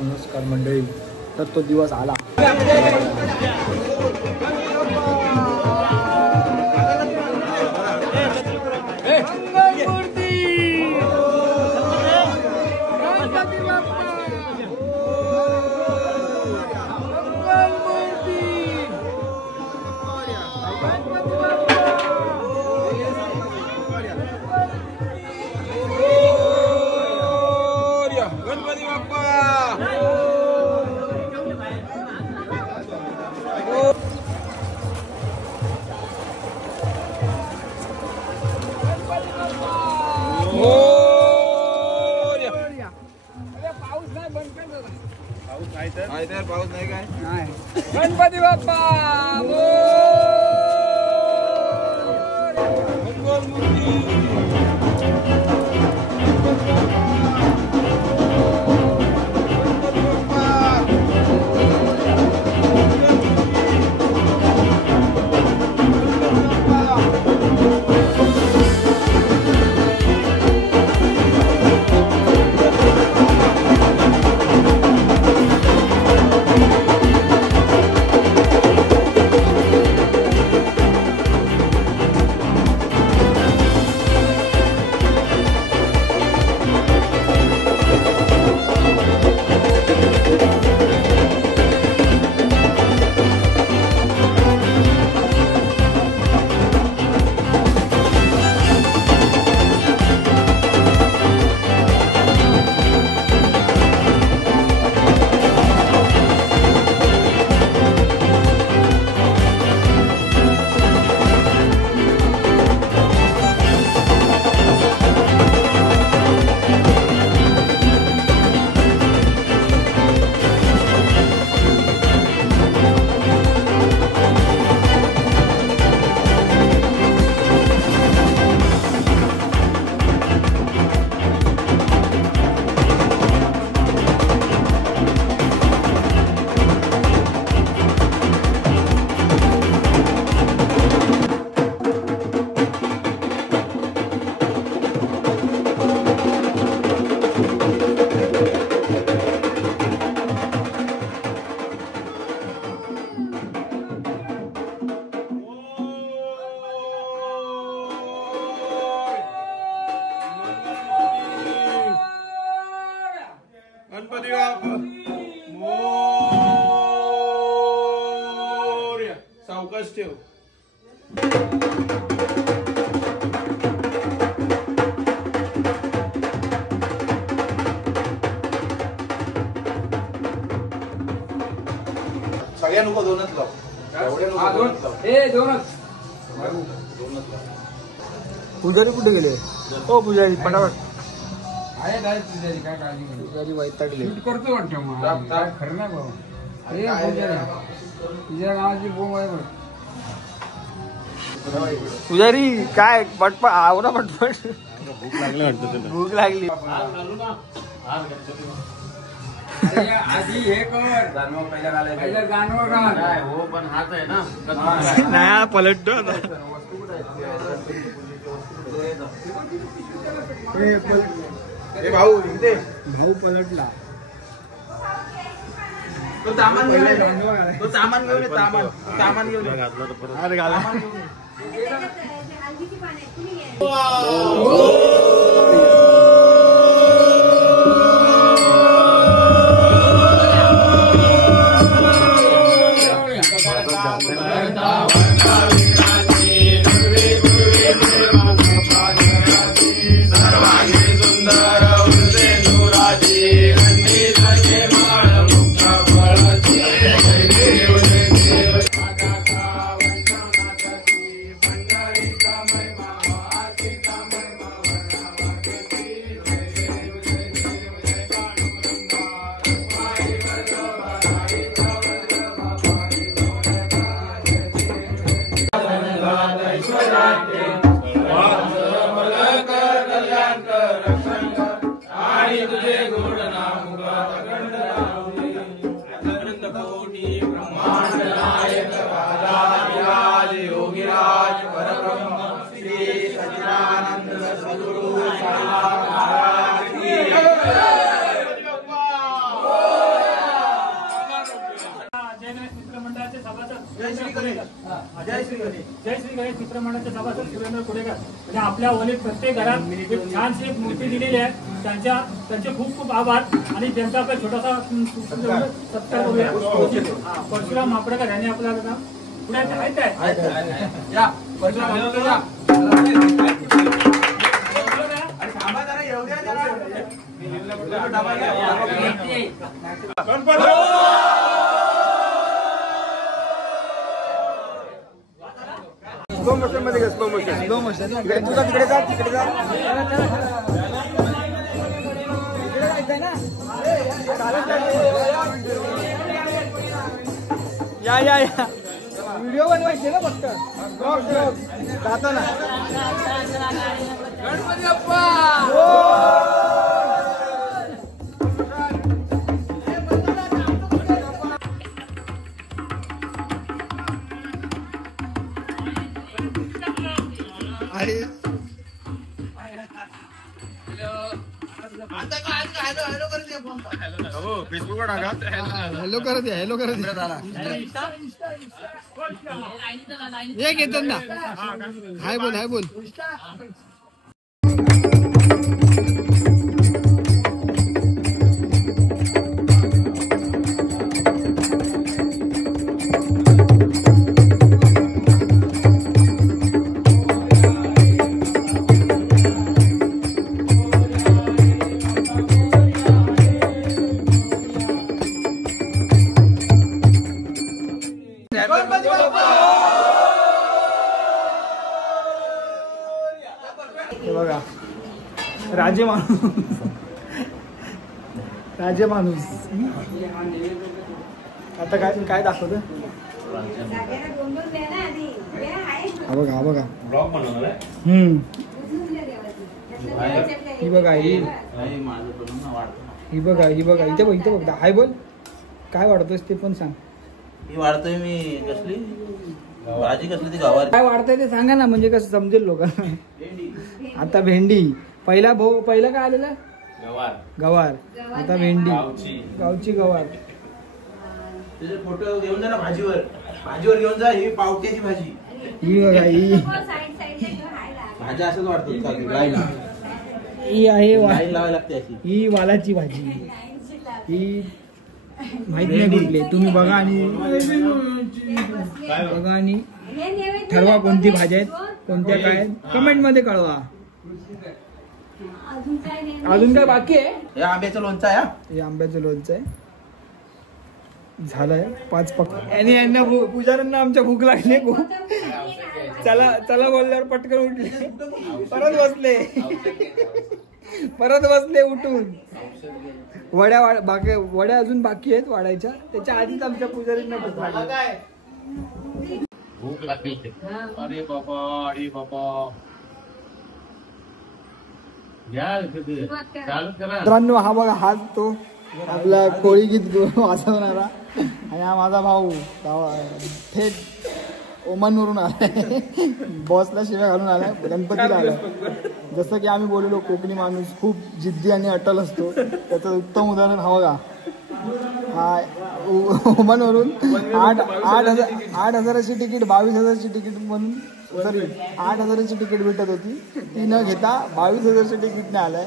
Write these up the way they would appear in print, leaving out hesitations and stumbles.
नमस्कार मंडळी, तर तो दिवस आला. पाऊस नाही काय गणपती बाप्पा गणपती बाप्पा मोरया. सावकाश ठेव. सगळ्या नको दोनच लाव. दोनच. पुजारी कुठे गेले? हो पुजारी पटापट. आहे काय पुजारी, काय काळजी करू. पुजारी वैतागले. करतो वाटतं मग खरं नाही बाबा. अरे पुजारी तुझ्या नावाची बोंब आहे बघ. पुजारी काय पटपट आवरा पटपट. भूक लागली वाटतं तुला. भूक लागली. आधी हे कर पहिल्या गाणं घाल. हो पण हाच आहे ना. नाही पलटतो आता. ए भाऊ इथे भाऊ पलटला. तो सामान घेऊन ये. तो सामान घेऊन ये. सामान घेऊन ये. अरे घाला. मंडळाचे सभासद सुरेंद्र कुडेकर आणि आपल्या ओलीत प्रत्येक घरात एक छानशी एक मूर्ती दिलेली आहे. त्यांचे खूप खूप आभार. आणि त्यांचा आपला छोटासा सत्कार करूया. परशुराम मापडकर यांनी आपल्याला पुढे आहेत या परशुराम या. थांबा जरा येऊ द्या जरा. स्लो मोशन मध्ये घे, स्लो मोशन. तिकडे जा, तिकडे जा. या या या व्हिडिओ बनवायचे ना फक्त. जातो ना. गणपती बाप्पा. फेसबुकवर टाका. हॅलो करत द्या, हॅलो करत द्या. एक येतात ना. हाय बोल, हाय बोल. बघा राजे माणूस आता काय दाखवतो. हा बघा, हा बघा. ही बघा, ही बघा, ही बघा. इथे बघ, इथे बघ. हाय बोल. काय वाढतोस ते पण सांग. मी वाढतोय. मी कसली भाजी कसली ती गावात काय वाढतंय ते सांगा ना, म्हणजे कसं समजेल लोकांना. आता भेंडी. पहिला काय आलेलं गवार. आता भेंडी. गावची गवार. त्याचे फोटो घेऊन जा ना. भाजीवर घेऊन जा. ही पावट्याची भाजी. ही बघा, ही भाज्या असंच वाटतो. ही आहे लावायला लागते अशी. ही वालाची भाजी. ही माहित नाही कुठली. तुम्ही बघा आणि ठरवा कोणती भाज्या आहेत, कोणत्या काय आहेत. कमेंट मध्ये कळवा. अजून काय बाकी आहे. हे आंब्याचं लोणचं आहे. हे आंब्याचं लोणचं आहे. झालंय 5 पक्क. यांना पुजाऱ्यांना आमच्या भूक लागली खूप. चला चला बोलल्यावर पटकन उठले. परत बसले उठून. वड्या अजून बाकी आहेत वाढायच्या. त्याच्या आधीच आमच्या पुजारींना भूक लागली. अरे बाबा, अरे बाबा. मित्रांनो, हा बघा, हा तो आपला कोळी गीत वाजवणारा. आणि हा माझा भाऊ थेट ओमानवरून आलाय. बॉसला शिव्या घालून आलाय. गणपतीला आलाय. जसं की आम्ही बोललो, कोकणी माणूस खूप जिद्दी आणि अटल असतो. त्याचं उत्तम उदाहरण हा बघा. हा ओमानवरून 8,000ची तिकीट 22,000ची तिकीट म्हणून, सॉरी 8,000ची तिकीट भेटत होती. ती न घेता 22,000च्या तिकीटने आलाय.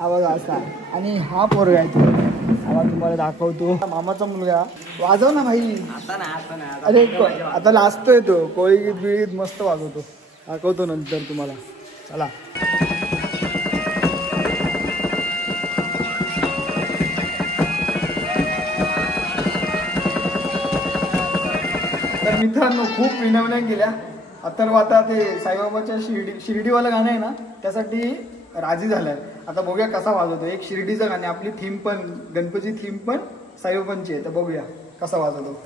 हा बघा असा. आणि हा पोरगा आहे तो. हा तुम्हाला दाखवतो. मामाचा मुलगा. वाजव ना भाई. अरे आता लाजतोय तो. कोळी गीत बिळीत मस्त वाजवतो. दाखवतो नंतर तुम्हाला. चला. तर मित्रांनो, खूप विनवण्या गेल्या. अथर्व आता ते साईबाबाच्या शिर्डीवालं गाणं आहे ना, त्यासाठी राजी झालाय. आता बघूया कसा वाजवतो. एक शिर्डीचं गाणं. आपली थीम पण गणपती थीम पण साईबाबांची आहे. तर बघूया कसा वाजवतो.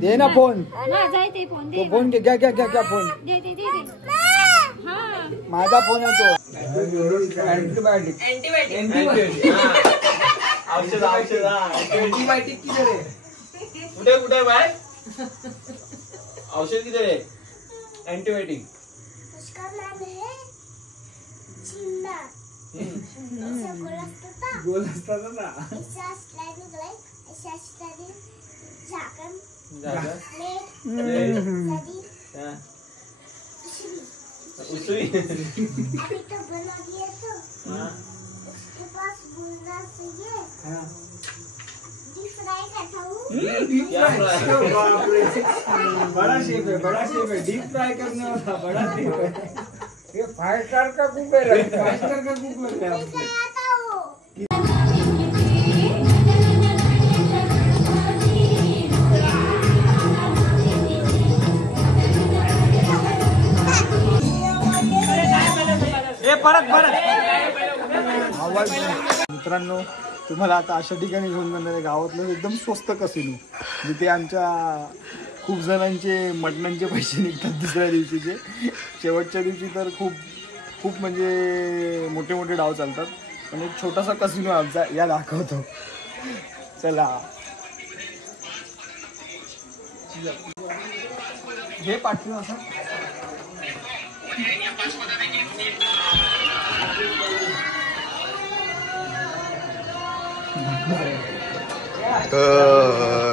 दे ना फोन. माझा आहे ते फोन दे. फोन घ्या घ्या घ्या घ्या फोन. दे दे दे दे. हा माझा फोन आहे तो. अँटीबायोटिक औषध औषध अँटीबायोटिक किती रे? कुठे कुठे बाय औषध किती रे? अँटीबायोटिक उसका नाम है चिन्ना. गोल असतात ना. ऐसा स्लाइडिंग लाइक ऐसा स्लाइडिंग झाकण झालं? प्लेट सदी हा. उसळी अभी तो बना दिया तो हा. उसके पास गुलना चाहिए. हा. डीप फ्राई करता हूँ. बड़ा शेफ है डीप फ्राई करने वाला बड़ा शेफ है. ये 5 स्टार का कुक है. 5 स्टार का कुक लग रहा है आपको. आता हूँ. मित्रांनो तुम्हाला आता अशा ठिकाणी घेऊन जाणार आहे गावातलं एकदम स्वस्त कसिनो जिथे आमच्या खूप जणांचे मटणांचे पैसे निघतात दुसऱ्या दिवशीचे. शेवटच्या दिवशी तर खूप खूप म्हणजे मोठे मोठे डाव चालतात. पण एक छोटासा कसिनो आमचा या दाखवतो. चला हे पाठवू असं.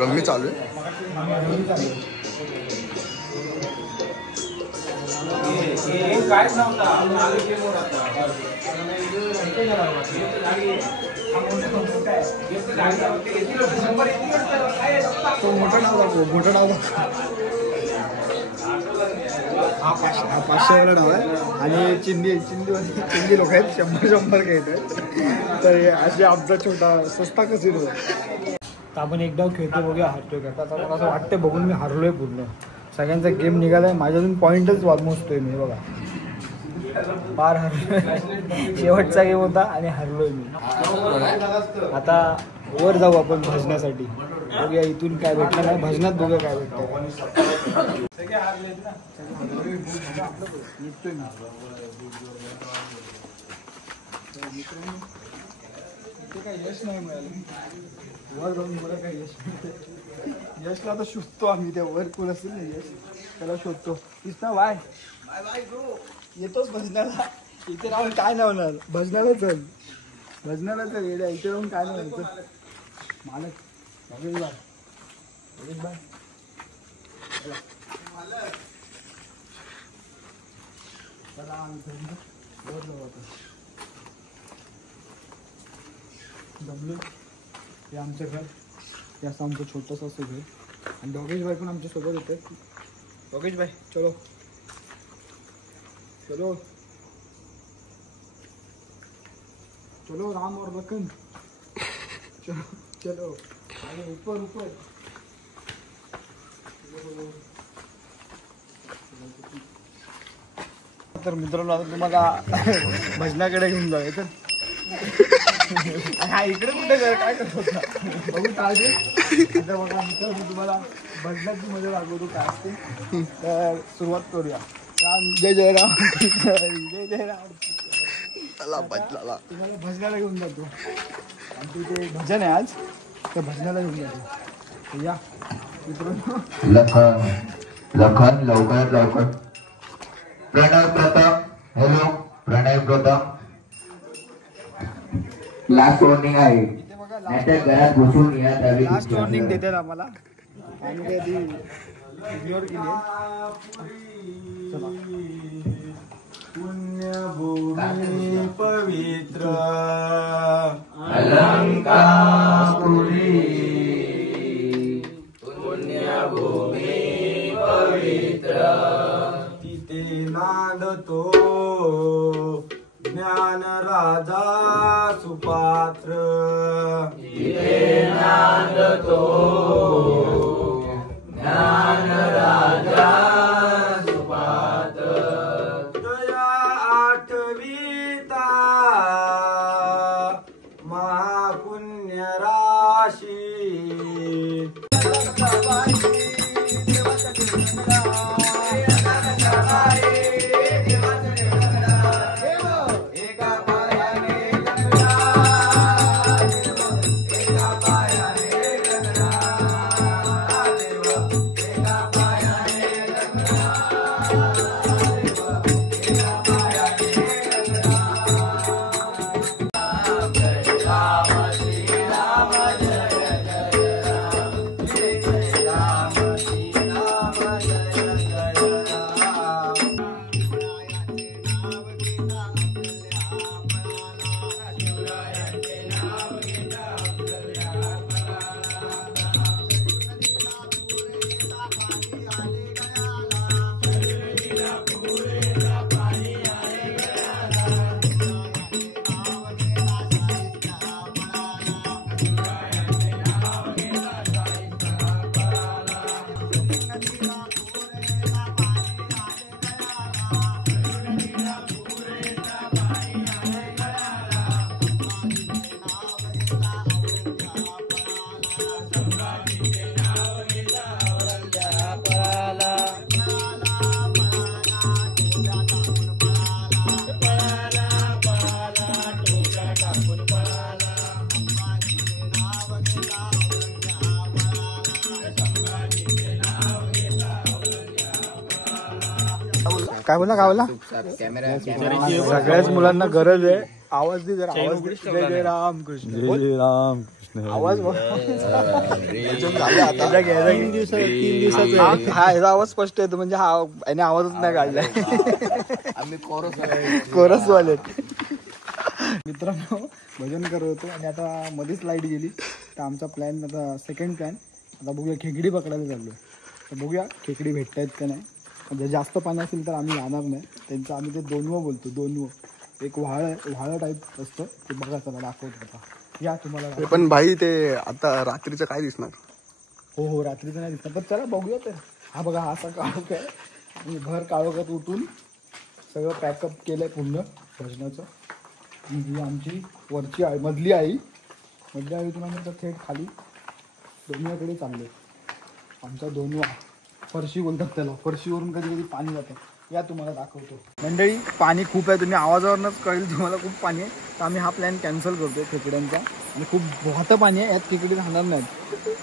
रम्मी चालू आहे. काय नव्हता तो मोठा डाव दाखव. मोठा डाव दाखव. हा 500 डाव आहे आणि चिंदी लोक आहेत 100 घेत आहेत. तर असे आमचा छोटा सस्ता कसिनो आहे. तर आपण एक डाव खेळतो बघूया हारतोय का. आता मला असं वाटतं बघून मी हारलोय पूर्ण. सगळ्यांचा गेम निघालाय माझ्यातून पॉईंटच मोजतोय मी. बघा पार हरलोय. शेवटचा गेम होता आणि हरलोय मी. आता वर जाऊ आपण भजनासाठी. बघूया इथून काय भेटलं नाही. भजनात बघूया काय भेटतं. काही यश नाही मिळालं. वर जाऊन मला काही यश मिळतं. यशला आता शोधतो आम्ही. त्या वर कोण असेल ना यश त्याला शोधतो. दिसता बाय बाय बाय गो. येतोच भजनाला. इथे राहून काय नाही होणार. भजनाला चल. भजनाला चल येड्या. इथे राहून काय नाही व्हायचं. मालक योगेश बाय. योगेश बाय चला आम्ही वर जाऊ आता. जमलो. हे आमचं घर. हे असं आमचं छोटंसं असं घर. आणि योगेश भाई पण आमच्या सोबत येते. योगेश भाई चलो चलो चलो राम और लखन चलो चलो अरे ऊपर ऊपर. तर मित्रांनो आता तुम्हाला भजनाकडे घेऊन जाऊ. तर हा इकडे कुठे काय करत होता बघू चालते. आता बघा मित्रांनो तुम्हाला भजनाची मजा दाखवतो काय असते. तर सुरुवात करूया. राम जय जय राम जय जय राम. तुम्हाला भजनाला घेऊन जातो. आमच्या इथे भजन आहे आज. त्या भजनाला घेऊन जातो. या मित्रांनो. लखन लवकर लवकर. प्रणय प्रथम. हॅलो प्रणय प्रथम. लास्ट वॉर्निंग आहे. नाहीतर घरात घुसून या. लास्ट वॉर्निंग देते आम्हाला. आम्ही कधी इग्नोर केली. पुण्यभूमी पवित्र अलंकापुरी. पुण्यभूमी पवित्र तिथे नांदतो ज्ञान राजा सुपात्र. तिथे नांदतो ज्ञान राजा सुपात्र. दया आठविता महापुण्य राशी. काय बोलला सगळ्याच मुलांना गरज आहे. आवाज दे जरा, आवाज दे. जय रामकृष्ण, जय रामकृष्ण. आवाज तीन दिवसाचा हा याचा आवाज स्पष्ट येतो, म्हणजे हा याने आवाजच नाही काढलाय. आम्ही कोरस वाले मित्रांनो भजन करत होतो आणि आता मध्येच लाईट गेली. तर आमचा प्लॅन आता सेकंड प्लॅन, आता बघूया खेकडी पकडायला चाललो. तर बघूया खेकडी भेटतायत का नाही. जर जास्त पाणी असेल तर आम्ही जाणार नाही. त्यांचं आम्ही ते दोनवं बोलतो, दोनवं एक व्हाळ टाईप असतं ते. बघा चला दाखवतो आता. या तुम्हाला पण भाई ते आता रात्रीचं काय दिसणार. हो रात्रीचं नाही दिसणार, तर चला बघूया. तर हा बघा हा असा काळोख आहे आणि भर काळोखात उठून सगळं पॅकअप केलंय पूर्ण भजनाचं. ही आमची वरची आई, मधली आईतून आम्ही थेट खाली दोन्हीकडे चाललो. आमचा दोनवा फरशी बोलतात त्याला. फरशीवरून कधी कधी पाणी जातं. या तुम्हाला दाखवतो. मंडळी पाणी खूप आहे, तुम्ही आवाजावरूनच कळेल तुम्हाला खूप पाणी आहे. तर आम्ही हा प्लॅन कॅन्सल करतो खेकड्यांचा. आणि खूप वाहतं पाणी आहे, यात खेकडी राहणार नाहीत,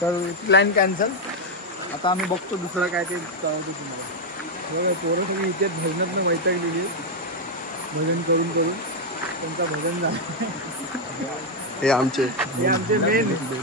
तर प्लॅन कॅन्सल. आता आम्ही बघतो दुसरं काय ते कळवतो तुम्हाला. पोरं सगळी इथे भजनातनं वैतागलेली, भजन करून त्यांचा भजन झालं. हे आमचे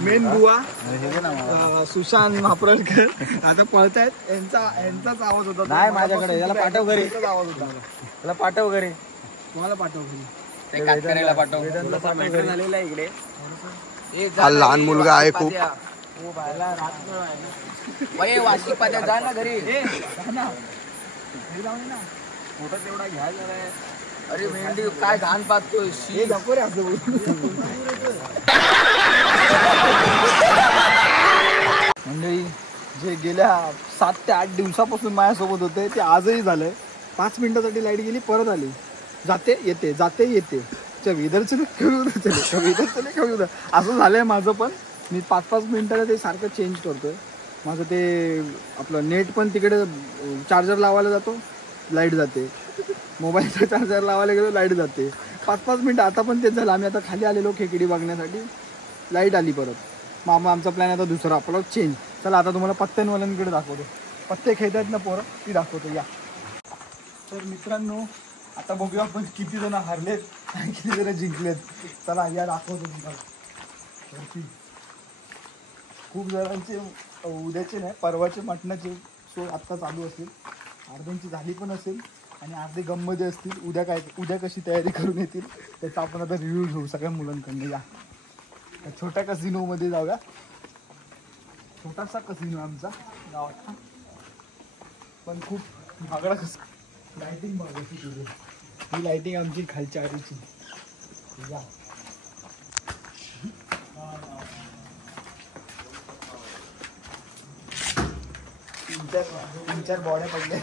मेन बुवा सुशांत महाप्रलकर आता पळतायत. यांचाच आवाज होता नाही माझ्याकडे. याला पाठव घरी, आवाज होता. याला पाठव घरी, तुम्हाला पाठव घरी. झालेला इकडे हा लहान मुलगा आहे खूप. वार्षिक पाद्या जा ना घरी, मोठा तेवढा घ्यायला. अरे मेंढी काय घाण पाहतोय. नको रे असं. मंडळी जे गेल्या 7 ते 8 दिवसापासून माझ्यासोबत होते ते आजही झालंय. 5 मिनिटासाठी लाईट गेली, परत आली, जाते येते, जाते येते. इधर चले कमी उधर असं झालंय माझं. पण मी 5-5 मिनिटाला ते सारखं चेंज करतोय. माझं ते आपलं नेट पण तिकडे चार्जर लावायला जातो, लाईट जाते. मोबाईलचा चार्जर लावायला गेलो, लाईट जाते. 5-5 मिनिटं. आता पण तेच झालं. आम्ही आता खाली आलेलो खेकडी बघण्यासाठी, लाईट आली परत. मग आमचा प्लॅन आता दुसरा आपला चेंज. चला आता तुम्हाला पत्त्यांवाल्यांकडे दाखवतो. पत्ते खेळतात ना पोरं, ती दाखवतो. या तर मित्रांनो आता बघूया आपण किती जण हारलेत आणि किती जण जिंकलेत. चला या दाखवतो तुम्हाला. खूप जणांचे उद्याचे नाही परवाचे मटणाचे शो आत्ता चालू असेल. अर्ध्यांची झाली पण असेल आणि अर्धे गममध्ये असतील. उद्या कशी तयारी करून येतील त्याचा आपण आता रिव्ह्यू घेऊ सगळ्या मुलांकडनं. या छोट्या कसिनोमध्ये जाऊया. छोटासा कसिनो आमचा गावात, पण खूप महागडा कसिनो. लाईटिंग बघायची तुझी. ही लाईटिंग आमची खालच्या आरीची. या 3-4 बॉड्या पडल्या.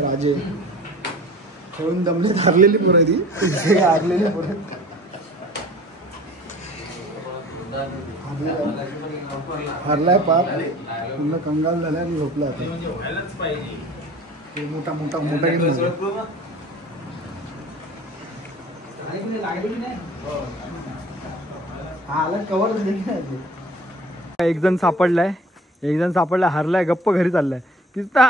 राजे खेळून दमले, हारलेली पोरं ती. हारलेली पोरं हारलाय पार पूर्ण कंगाल झालाय आणि झोपला आता. मोठा मोठा मोठा एक जण सापडलाय, हारलाय, गप्प घरी चाललाय. किस्ता